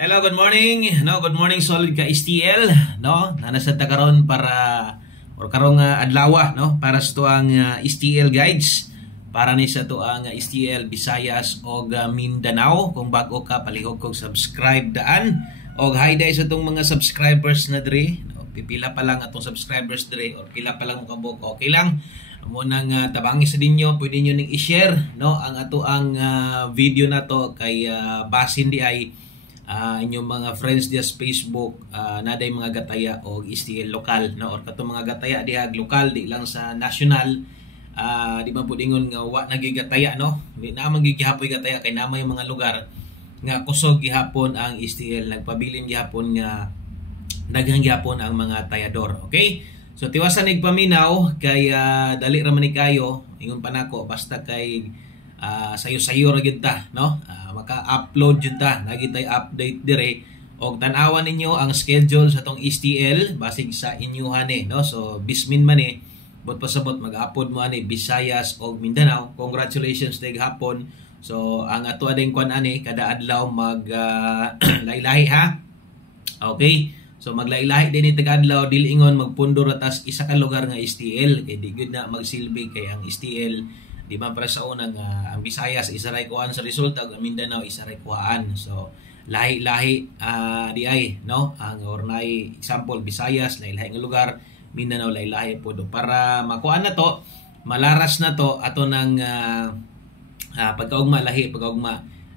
Hello, good morning. Good morning solid ka STL, Nanasad ta karon para karong adlaw, para sa tuang STL guides. Para ni sa tuang STL Visayas o Mindanao. Kung bago ka, palihog kong subscribe daan. O hi day sa tong mga subscribers na diri. Pipila pa lang atong subscribers diri o pila pa lang mo kabuk. Okay lang. Amo nang tabangi sa dinyo, pwede niyo ning i-share, ang ato ang video na to kay basin di ay inyong mga friends diya sa Facebook, naday mga gataya o STL lokal, or katong mga gataya diha lokal, di lang sa national. Di man pud ingon nga wa nagigataya, di na man gigihapoy gataya kay namay mga lugar nga kusog gihapon ang STL, nagpabilin gihapon nga daghang gihapon ang mga tayador. Okay, so tiwasan nigpaminaw kay dali ra man ni kayo ingon pa nako basta kay sayo-sayo ra gyud ta, maka-upload jud ta, lagi tay update dire og tan-awan ninyo ang schedule sa tong STL basig sa inyuhan so bismin man but pasabot mag-upload mo ani Visayas og Mindanao. Congratulations day hapon. So ang ato ading kwan ani kada adlaw mag laylahi ha. Okay, so maglailahi din ni taga-adlaw, dili ingon magpundor atas isa ka lugar nga STL kay di gyud na magsilbi kay ang STL di man para sa unang ang Visayas isa ray kuhaan sa resulta, ang Mindanao isa ray kuhaan. So lahi-lahi di ay ang ornay example Visayas lahi-lahi nga lugar, Mindanao lahi-lahi pod para makuha na to, malaras na to ato nang pagkaugma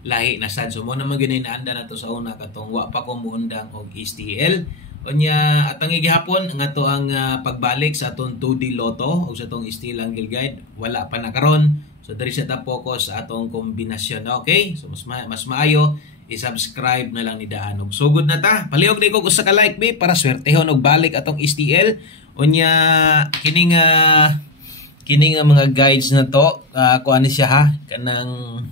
lahi na sad. So mo naman gyud naanda na to sa una katong wa pa ko muundang og STL. Unya atong gihapon nga to ang pagbalik sa atong 2D Lotto o sa atong STL Angle Guide wala pa na karon. So diri sa ta focus sa atong kombinasyon. Okay, so mas maayo i-subscribe na lang ni daan og sugod na ta. Palihog ni ko usa ka like be para swertehon og balik atong STL. Unya kining mga guides na to kuan ni siya ha kanang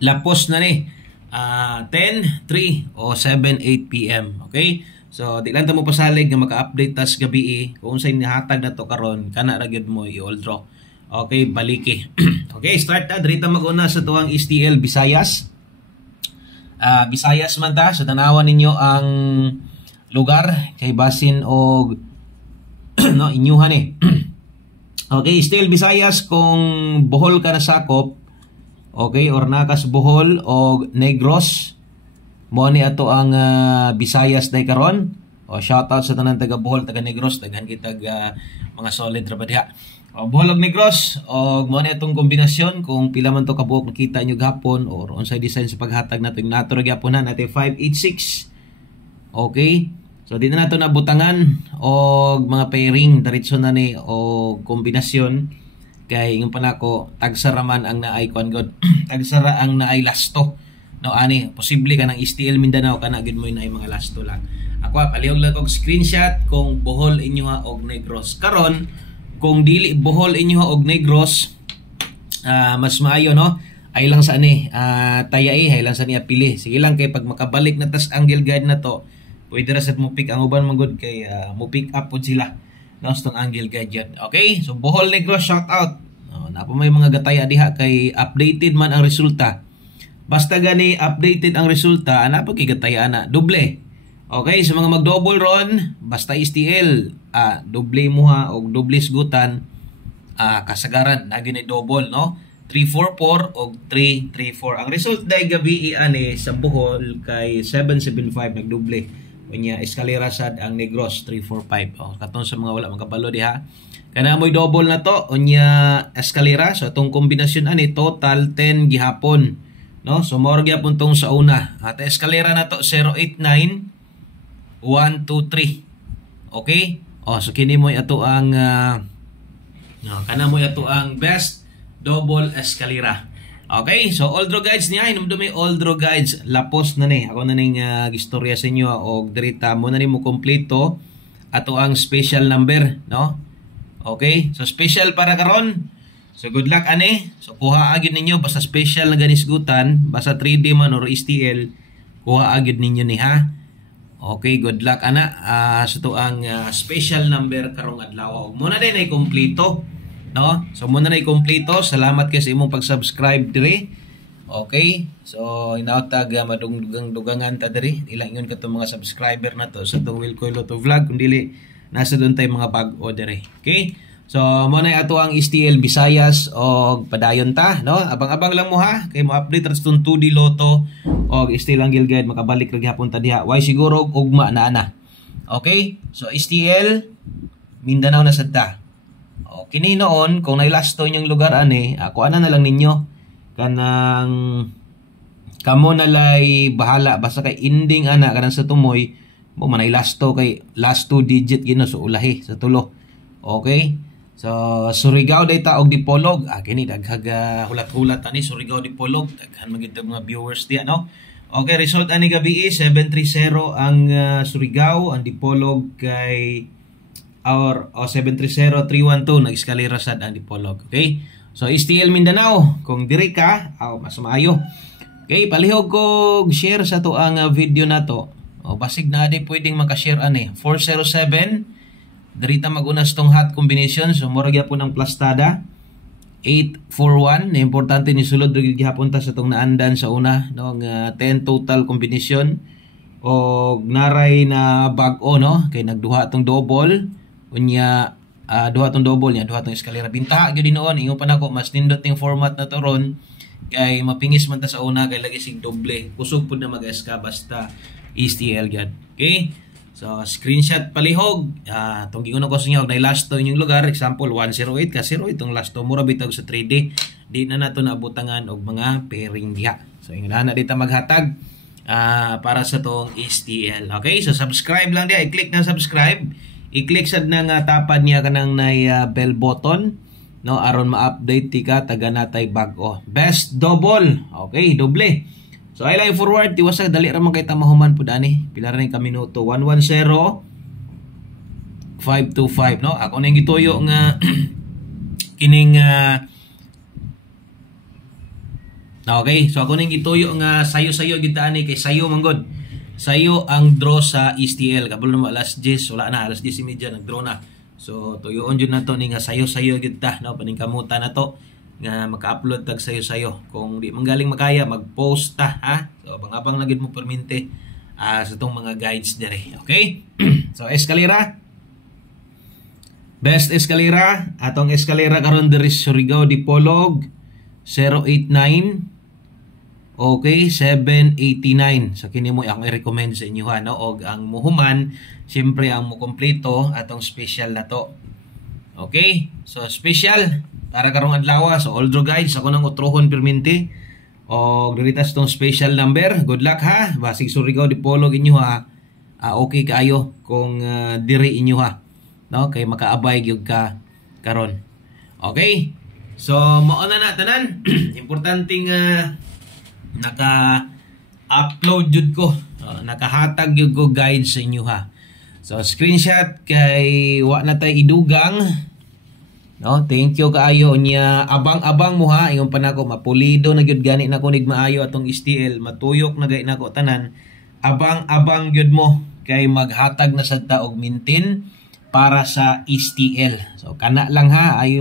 lapos na ni 10, 3 o 7, 8 PM. Okay, so di lang ta mo pasalig nga maka-update tas gabi kung unsay nihatag na to karon kana ra gyud mo i-all draw. Okay, baliki. Okay, start ta diri ta mag-una sa tuwang STL Visayas. Visayas man ta, so tanawan ninyo ang lugar kay basin og inyuhan Okay, STL Visayas kung Bohol ka nasakop, okay, or nakas Bohol o Negros, mo ni ato ang Visayas day karon. O shoutout sa tanan taga Bohol, taga Negros, daghan kitag mga solid ra ba diha. O Bohol ug Negros, o mo ni atong kombinasyon kung pila man to kabuok nakita nyo gahapon or unsay design sa paghatag nato yung nato ra gyapon na natin 586. Okay, so di na nato nabutangan og mga pairing diretso na ni o kombinasyon kay yung panako tagsara man ang naay kon god tagsara ang naay lasto ani posible ka ng STL Mindanao kana gid mo naay mga lasto lang. Ako palihog lang og screenshot kung Bohol inyo og Negros karon. Kung dili Bohol inyo og Negros, mas maayo ay lang sa tayai ay lang sa niya pili. Sige lang kay pag makabalik na tas angle guide na to pwede ra sad mo pick ang uban magud kay mo pick up pud sila stong angle guide yan. Okay, so Bohol Negros shout out. Napo may mga gataya diha kay updated man ang resulta. Basta gani updated ang resulta, ana pa kay gataya na doble. Okay, sa mga mag-double ron, basta STL, doble mo og doble sgutan, kasagaran na gini double 344 og 334. Ang result day gabi ani sa Bohol kay 775 nagdoble. Unya eskalera sad ang Negros 345. Katon sa mga wala makabalo diha. Kana moy double na to, unya eskalera so atong kombinasyon ani total 10 gihapon. So more gyapon tong sa una. At eskalera na to 089 1, 2, 3. Okay? So kini mo ato ang kana mo ato ang best double escalera. Okay? So all draw guides niya, inumdumi all draw guides lapos na ni. Ako na ning gistorya sa inyo og dirita mo na nimo kompleto ato ang special number, Okay? So special para karon. So good luck ani. So kuha agid ninyo basta special na ganisgutan, basta 3D man or STL, kuha agid ninyo ni ha. Okay, good luck ana sa to ang special number karong adlaw. Muna din ay kompleto, So muna na i-kompleto. Salamat kay sa imong pag-subscribe dire. Okay? So inautag madungdugang-dugangan ta diri. Ilang yun kato mga subscriber na to sa tong Will Koy Lotto Vlog kun dili nasa doon tay mga bag-o diri. Okay? So mo na ato ang STL Visayas og padayon ta, no? Abang-abang lang mo ha kay mo update ra sa 2D Lotto og STL ang Guide makabalik ra gyapon ta diha. Way siguro ugma na ana. Okay? So STL Mindanao na sad ta. O kini noon kung nailasto inyong lugar ani, ako ana na lang ninyo kanang kamo na lay bahala basta kay ending ana kanang sa tumoy mo manailasto kay last 2 digit gino so ulahi sa tulo. Okay? So Surigao day ta og Dipolog. Kini daghag hulat-hulat ani Surigao Dipolog. Daghan magita mga viewers diya, no? Okay, result ani gabi 730 ang Surigao, ang Dipolog kay 730 312 nag-eskalera sad ang Dipolog. Okay? So STL Mindanao kung diri ka mas maayo. Okay, palihog ko share sa to ang video na to. Basig na adi pwedeng maka-share ani 407 Darita magunas tong hot combination. So mura gyapon ang plastada 841 na importante ni sulod ug gihapon ta sa tong naandan sa una no nga 10 total combination og naray na bag-o no kay nagduha tong double unya duha tong double nya duha tong eskalera bintaha gyud noon ingon pa nako mas nindot ning format na to ron kay mapingis man ta sa una kay lagi sig doble kusog pud na mag-eska basta STL gyud. Okay? So, screenshot palihog. Itong ginguno ko sa inyo, na last to inyong lugar. Example, 108 ka 0. Itong last to, mura bitag sa 3D. Di na nato naabutangan og mga pairing diha. So, yung na dito maghatag para sa tong STL. Okay? So, subscribe lang diya. I-click na subscribe. I-click sad na nga tapad niya kanang na bell button. No? Aron ma-update tika taga natay bag-o. Best double. Okay, doble. So ay lang forward tiwasa dali ra man kay tamahuman pud ani. Pila ra ni ka minuto 110 525 no. Ako ning gituyo nga kining okay, so ako ning gituyo nga sayo-sayo gid ani kay sayo man gud. Sayo ang draw sa STL kabalo na alas 10 wala na alas 10:30 nag-draw na. So tuyoon jud nato ni nga sayo-sayo gid ta no paningkamutan nato nga maka-upload tag sayo-sayo. Kung di manggaling makaya, mag-post ta, ha? So, abang-abang lagid mo perminte sa tong mga guides dire. Okay? So, eskalera. Best eskalera. Atong eskalera karon diri Surigao Dipolog 089. Okay, 789. So, kini mo akong i-recommend sa inyo, ha? No? Og ang muhuman, siyempre ang mukompleto atong special na to. Okay? So, special para karong adlaw so all draw guides ako nang utrohon perminti o diritas tong special number. Good luck ha basig Surigao Dipolog inyo ha. Okay kaayo kung diri inyo ha no kay makaabay gyud ka karon. Okay, so mao na tanan. Importanteng naka-upload jud ko nakahatag jud ko guides sa inyo ha. So screenshot kay wa na tay idugang. No, thank you kaayo niya. Abang-abang mo ha, ingon pa nako mapulido na gyud gani nako nig maayo atong STL, matuyok na gay nako tanan. Abang-abang gyud mo kay maghatag na sad ta og mintin para sa STL. So kana lang ha, ay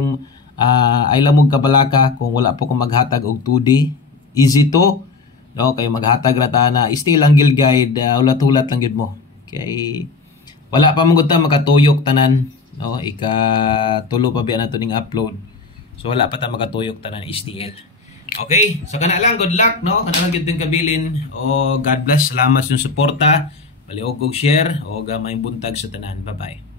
lamog kabalaka kung wala po kong maghatag og 2D. Easy to. No, kay maghatag ra ta na STL ang Guide, ulat-ulat lang gyud mo. Kay wala pa man gud ta makatuyok tanan. No, ika-tulo pa biya nato ning upload. So wala pa ta makatuyok tanan STL. Okay? So kana lang, good luck no. Kana lang gyud ting kabilin. O God bless. Salamat sa suporta. Paliog og share o may buntag sa tanan. Bye-bye.